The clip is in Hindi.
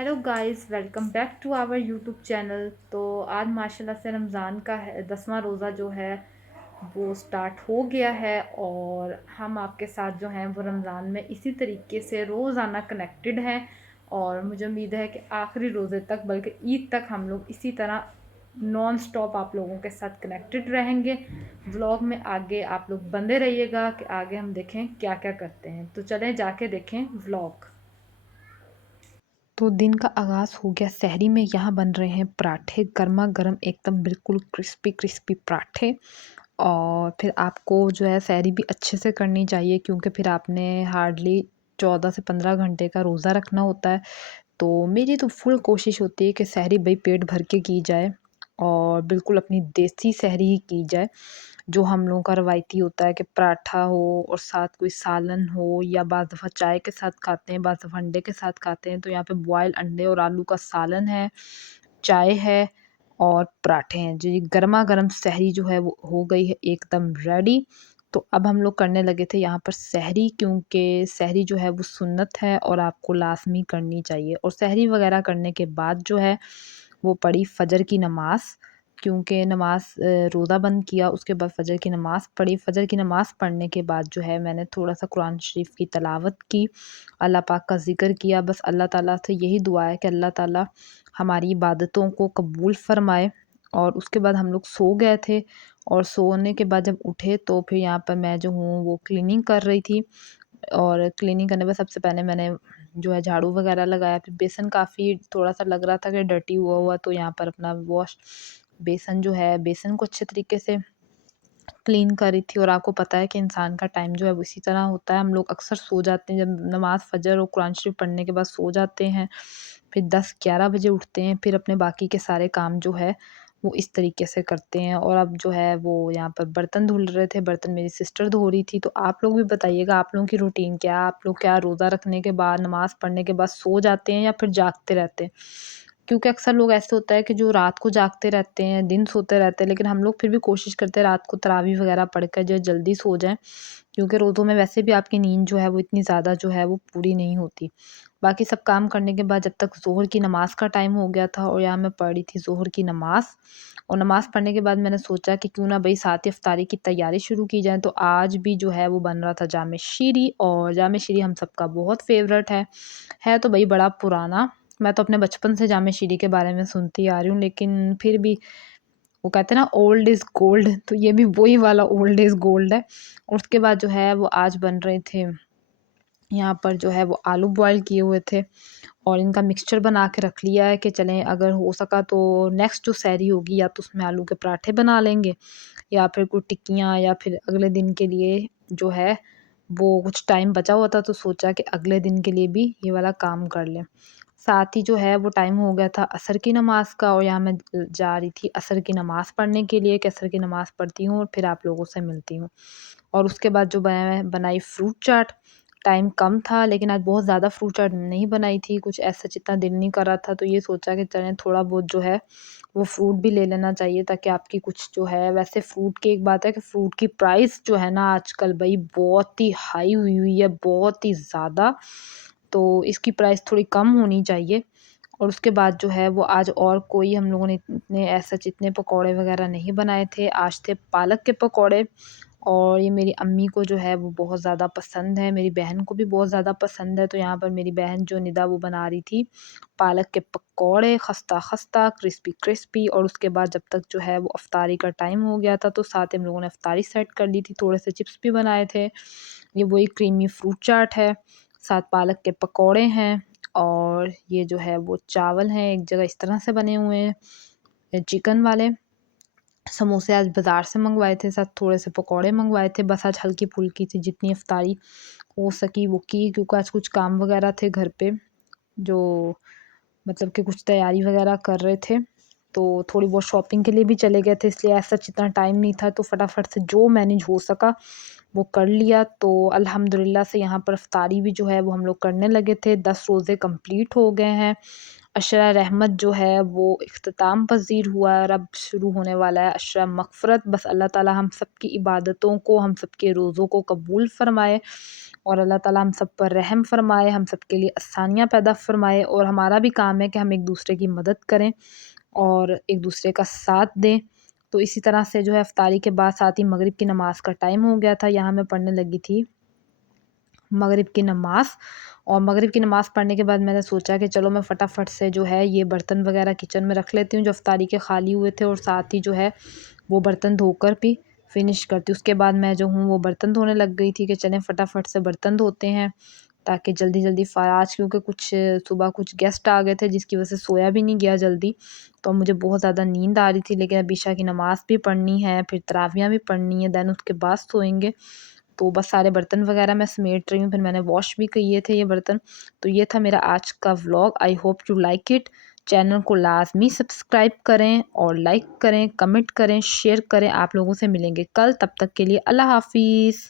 Hello guys, welcome back to our YouTube channel. तो आज माशाल्लाह से रमज़ान का 10वां रोज़ा जो है वो स्टार्ट हो गया है। और हम आपके साथ जो हैं वो रमज़ान में इसी तरीके से रोज़ाना कनेक्टेड हैं। और मुझे उम्मीद है कि आखिरी रोज़े तक बल्कि ईद तक हम लोग इसी तरह नॉन स्टॉप आप लोगों के साथ कनेक्टेड रहेंगे। व्लॉग में आगे आप लोग बंदे रहिएगा कि आगे हम देखें क्या क्या करते हैं। तो चलें जाके देखें व्लॉग। तो दिन का आगाज़ हो गया। सहरी में यहाँ बन रहे हैं पराठे, गरमा गरम एकदम बिल्कुल क्रिस्पी क्रिस्पी पराठे। और फिर आपको जो है सहरी भी अच्छे से करनी चाहिए, क्योंकि फिर आपने हार्डली 14 से 15 घंटे का रोज़ा रखना होता है। तो मेरी तो फुल कोशिश होती है कि सहरी भई पेट भर के की जाए और बिल्कुल अपनी देसी सहरी ही की जाए। जो हम लोगों का रवायती होता है कि पराठा हो और साथ कोई सालन हो, या बाज़ दफ़ा चाय के साथ खाते हैं, बाज़ दफ़ा अंडे के साथ खाते हैं। तो यहाँ पे बॉयल अंडे और आलू का सालन है, चाय है और पराठे हैं। जी, गरमा-गरम सहरी जो है वो हो गई है एकदम रेडी। तो अब हम लोग करने लगे थे यहाँ पर सहरी, क्योंकि सहरी जो है वो सुन्नत है और आपको लाज़मी करनी चाहिए। और सहरी वग़ैरह करने के बाद जो है वो पढ़ी फ़जर की नमाज़, क्योंकि नमाज़ रोज़ा बंद किया, उसके बाद फ़जर की नमाज़ पढ़ी। फ़जर की नमाज़ पढ़ने के बाद जो है मैंने थोड़ा-सा कुरान शरीफ की तिलावत की, अल्लाह पाक का ज़िक्र किया। बस अल्लाह ताला से यही दुआ है कि अल्लाह ताला हमारी इबादतों को कबूल फ़रमाए। और उसके बाद हम लोग सो गए थे। और सोने के बाद जब उठे तो फिर यहाँ पर मैं जो हूँ वो क्लीनिंग कर रही थी। और क्लीनिंग करने में सबसे पहले मैंने जो है झाड़ू वगैरह लगाया। फिर बेसन काफ़ी थोड़ा-सा लग रहा था कि डर्टी हुआ हुआ, तो यहाँ पर अपना वॉश बेसन जो है, बेसन को अच्छे तरीके से क्लीन कर रही थी। और आपको पता है कि इंसान का टाइम जो है वो इसी तरह होता है। हम लोग अक्सर सो जाते हैं, जब नमाज़ फ़जर और कुरान शरीफ पढ़ने के बाद सो जाते हैं। फिर 10-11 बजे उठते हैं, फिर अपने बाकी के सारे काम जो है वो इस तरीके से करते हैं। और अब जो है वो यहाँ पर बर्तन धुल रहे थे, बर्तन मेरी सिस्टर धो रही थी। तो आप लोग भी बताइएगा, आप लोगों की रूटीन क्या है? आप लोग क्या रोज़ा रखने के बाद, नमाज़ पढ़ने के बाद सो जाते हैं या फिर जागते रहते हैं? क्योंकि अक्सर लोग ऐसे होता है कि जो रात को जागते रहते हैं, दिन सोते रहते हैं, लेकिन हम लोग फिर भी कोशिश करते हैं रात को तरावी वगैरह पढ़ कर जो है जल्दी सो जाएँ, क्योंकि रोज़ों में वैसे भी आपकी नींद जो है वो इतनी ज़्यादा जो है वो पूरी नहीं होती। बाकी सब काम करने के बाद जब तक ज़ोहर की नमाज़ का टाइम हो गया था, और यहाँ मैं पढ़ रही थी ज़ोहर की नमाज़। और नमाज़ पढ़ने के बाद मैंने सोचा कि क्यों ना भई साथ ही इफ्तारी की तैयारी शुरू की जाए। तो आज भी जो है वो बन रहा था जामे शीरी, और जामे शीरी हम सबका बहुत फ़ेवरेट है। है तो भई बड़ा पुराना। मैं तो अपने बचपन से जामे शीरी के बारे में सुनती आ रही हूँ, लेकिन फिर भी वो कहते हैं ना, ओल्ड इज़ गोल्ड, तो ये भी वही वाला ओल्ड इज़ गोल्ड है। और उसके बाद जो है वो आज बन रहे थे, यहाँ पर जो है वो आलू बॉयल किए हुए थे। और इनका मिक्सचर बना के रख लिया है कि चलें अगर हो सका तो नेक्स्ट जो सहरी होगी या तो उसमें आलू के पराठे बना लेंगे, या फिर कोई टिक्कियाँ, या फिर अगले दिन के लिए जो है वो कुछ टाइम बचा हुआ था, तो सोचा कि अगले दिन के लिए भी ये वाला काम कर लें। साथ ही जो है वो टाइम हो गया था असर की नमाज़ का, और यहाँ मैं जा रही थी असर की नमाज़ पढ़ने के लिए कि असर की नमाज़ पढ़ती हूँ और फिर आप लोगों से मिलती हूँ। और उसके बाद जो बनाई फ्रूट चाट। टाइम कम था, लेकिन आज बहुत ज़्यादा फ्रूट चाट नहीं बनाई थी, कुछ ऐसा जितना दिल नहीं कर रहा था, तो ये सोचा कि चलें थोड़ा बहुत जो है वो फ्रूट भी ले लेना चाहिए, ताकि आपकी कुछ जो है, वैसे फ्रूट की एक बात है कि फ्रूट की प्राइस जो है ना आजकल भई बहुत ही हाई हुई हुई है, बहुत ही ज़्यादा। तो इसकी प्राइस थोड़ी कम होनी चाहिए। और उसके बाद जो है वो आज और कोई हम लोगों ने इतने ऐसा जितने पकौड़े वग़ैरह नहीं बनाए थे, आज थे पालक के पकौड़े। और ये मेरी अम्मी को जो है वो बहुत ज़्यादा पसंद है, मेरी बहन को भी बहुत ज़्यादा पसंद है। तो यहाँ पर मेरी बहन जो निदा वो बना रही थी पालक के पकौड़े, खस्ता-खस्ता, क्रिस्पी-क्रिस्पी। और उसके बाद जब तक जो है वो इफ्तारी का टाइम हो गया था, तो साथ ही हम लोगों ने इफ्तारी सेट कर ली थी, थोड़े से चिप्स भी बनाए थे। ये वही क्रीमी फ्रूट चाट है, साथ पालक के पकौड़े हैं, और ये जो है वो चावल हैं, एक जगह इस तरह से बने हुए हैं चिकन वाले। समोसे आज बाज़ार से मँगवाए थे, साथ थोड़े से पकौड़े मँगवाए थे। बस आज हल्की-फुल्की सी जितनी इफ्तारी हो सकी वो की, क्योंकि आज कुछ काम वग़ैरह थे घर पे, जो मतलब कि कुछ तैयारी वग़ैरह कर रहे थे। तो थोड़ी बहुत शॉपिंग के लिए भी चले गए थे, इसलिए एज़ सच इतना टाइम नहीं था, तो फटाफट से जो मैनेज हो सका वो कर लिया। तो अल्हम्दुलिल्लाह से यहाँ पर इफ्तारी भी जो है वो हम लोग करने लगे थे। 10 रोज़े कंप्लीट हो गए हैं। अशरा रहमत जो है वो इख्तिताम पज़ीर हुआ है, और अब शुरू होने वाला है अशरा मग़फ़िरत। बस अल्लाह ताला हम सब की इबादतों को, हम सब के रोज़ों को कबूल फ़रमाए। और अल्लाह ताला हम सब पर रहम फ़रमाए, हम सब के लिए आसानियाँ पैदा फ़रमाए और हमारा भी काम है कि हम एक-दूसरे की मदद करें और एक-दूसरे का साथ दें। तो इसी तरह से जो है इफ्तारी के बाद साथ ही मगरिब की नमाज़ का टाइम हो गया था। यहाँ मैं पढ़ने लगी थी मगरिब की नमाज़ और मगरिब की नमाज़ पढ़ने के बाद मैंने सोचा कि चलो मैं फटाफट से जो है ये बर्तन वग़ैरह किचन में रख लेती हूँ जो इफ्तारी के खाली हुए थे और साथ ही जो है वो बर्तन धोकर भी फ़िनिश करती हूँ। उसके बाद मैं जो हूँ वो बर्तन धोने लग गई थी कि चलें फटाफट से बर्तन धोते हैं ताकि जल्दी-जल्दी आज क्योंकि सुबह कुछ गेस्ट आ गए थे जिसकी वजह से सोया भी नहीं गया जल्दी। तो मुझे बहुत ज़्यादा नींद आ रही थी लेकिन अभी इशा की नमाज़ भी पढ़नी है, फिर तरावियाँ भी पढ़नी है, देन उसके बाद सोएँगे। तो बस सारे बर्तन वगैरह मैं समेट रही हूँ, फिर मैंने वॉश भी किए थे ये बर्तन। तो ये था मेरा आज का vlog. I hope you like it. Channel को लाज़मी सब्सक्राइब करें और लाइक करें, कमेंट करें, शेयर करें। आप लोगों से मिलेंगे कल, तब तक के लिए अल्लाह हाफ़िज़।